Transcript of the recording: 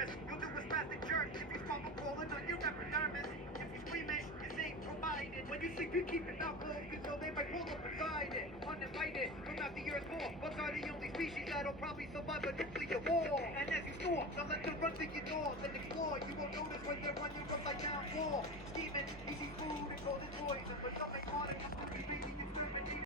nervous. You'll do a spastic jerk if you smoke falling on your epidermis. If you squeamish, this ain't provided. When you sleep, you keep your mouth closed, cause so they might pull up beside it. Uninvited from out the earth's core. Bugs are the only species that'll probably survive a nuclear war. And as you snore, don't let them run through your doors and explore. You won't notice when they're on your upside down floor. Scheming, easy food and golden poison, but some ain't smart enough to be beating exterminating.